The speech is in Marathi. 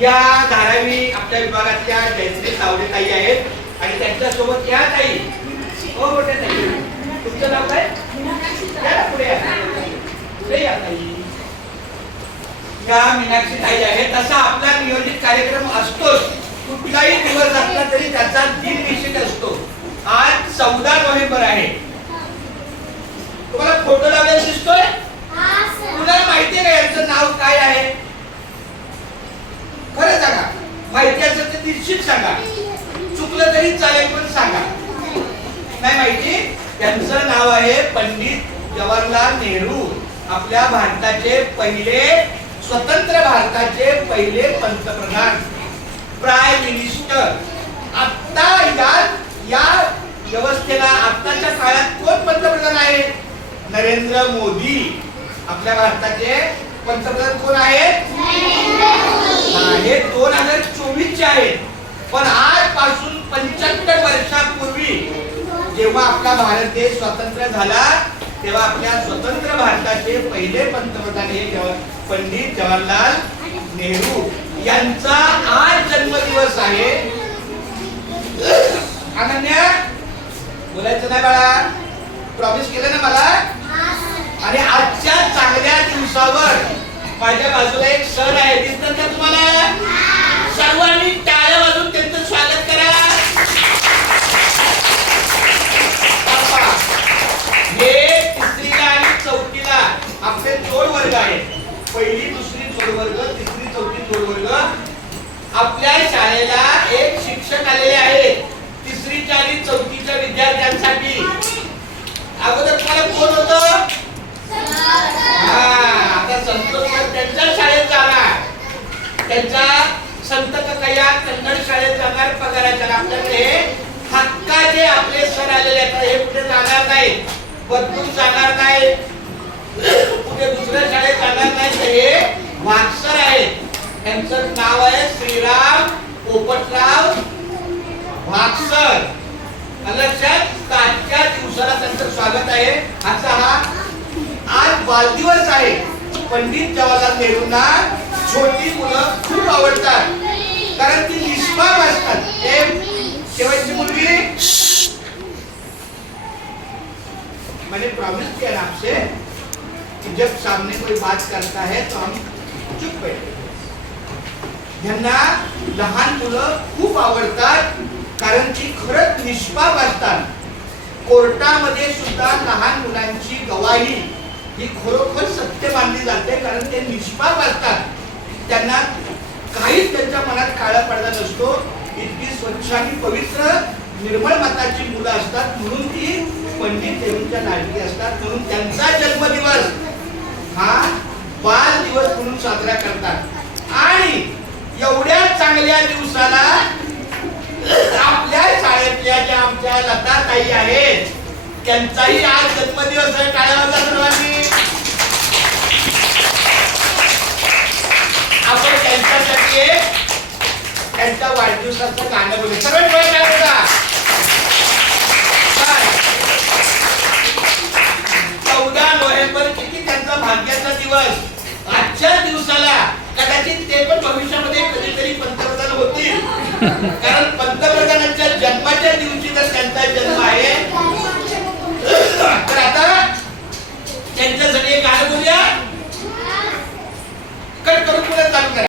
या धारावी आपल्या विभागातल्या जयश्री तावडे ताई आहेत आणि त्यांच्या सोबत या ताई हो मोठ्या ताई तुमचं नाव काय या पुढे या ताई या मीनाक्षी ताई आहेत. तसा आपला नियोजित कार्यक्रम असतोच, कुठलाही दिवस असला तरी त्याचा दिन निश्चित असतो. आज 14 नोव्हेंबर आहे. तुम्हाला फोटो लावलेला दिसतोय? तुम्हाला माहिती आहे का यांचं नाव काय आहे? खरं सांगा, माहिती असेल तर निश्चित सांगा, चुकलं तरी चालेल पण सांगा. नाही माहिती? त्यांचं नाव आहे पंडित जवाहरलाल नेहरू. आपल्या भारताचे पहिले स्वतंत्र भारताचे पहिले पंतप्रधान, प्राईम मिनिस्टर. आता या व्यवस्थेला आताच्या काळात कोण पंतप्रधान आहे? नरेंद्र मोदी. आपल्या भारताचे पंतप्रधान कोण आहेत? हे 2024 चे आहेत. पण आजपासून 75 वर्षापूर्वी जेव्हा आपला भारत देश स्वतंत्र झाला तेव्हा आपल्या स्वतंत्र भारताचे पहिले पंतप्रधान हे पंडित जवाहरलाल नेहरू यांचा आज जन्मदिवस आहे. अनन्या बोलायचं नाही बाळा, प्रॉमिस केलं ना मला. आणि आजच्या चांगल्या दिवसावर माझ्या बाजूला एक सर आहे, दिसतात का तुम्हाला? सर्वांनी टाळ्या वाजवून त्यांचं स्वागत करा. हे तिसरीला आणि चौथीला आपले जोड वर्ग आहेत. पहिली दुसरी जोड वर्ग, तिसरी चौथी जोड वर्ग. आपल्या शाळेला एक शिक्षक आलेले आहेत तिसरीच्या आणि चौथीच्या विद्यार्थ्यांसाठी. अगोदर तुम्हाला कोण होतं? आता संतोष सर त्यांच्या शाळेत जाणार, त्यांच्या संत ककया कन्नड शाळेत जाणार पगाराच्या. आपल्याकडे हक्काचे आपले सर आलेले आहेत. हे कुठे जाणार नाही, बदलून जाणार नाही, कुठे दुसऱ्या शाळेत जाणार नाही. हे वागसर आहेत. त्यांचं नाव आहे श्रीराम पोपटराव वागसर. लक्षात आजच्या दिवसाला त्यांचं स्वागत आहे. आज वाढदिवस आहे. पंडित जवाहरलाल नेहरूंना छोटी मुलं खूप आवडतात कारण ती निष्पाप असतात. शेवटची मुलगी मैंने प्रॉमिस किया ना आपसे कि जब सामने कोई बात करता है तो हम चुप बैठे. यांना लहान मुलं खूप आवडतात कारण ती खरंच निष्पाप असतात. कोर्टामध्ये सुद्धा लहान मुलांची गवाही ही खरोखर सत्य मानली जाते कारण ते निष्पाप असतात. त्यांना काहीच त्यांच्या मनात काळा पडदा नसतो. इतकी स्वच्छ आणि पवित्र निर्मळ मताची मुलं असतात म्हणून ती पंडित नेहरूंच्या लाडकी असतात. म्हणून त्यांचा जन्मदिवस हा बाल दिवस म्हणून साजरा करतात. आणि एवढ्या चांगल्या दिवसाला आपल्या शाळेतल्या ज्या आमच्या लता ताई आहेत त्यांचाही आज जन्मदिवस आहे. टाळ्या वाजवा सर्वांनी. आपण त्यांच्यासाठी त्यांच्या वाढदिवसाचं गाणं बोलू. सर्व टाळ्या वाजवा. 14 नोव्हेंबर किती त्यांचा भाग्याचा दिवस. आजच्या दिवसाला कदाचित ते पण भविष्यामध्ये कधीतरी पंतप्रधान होतील कारण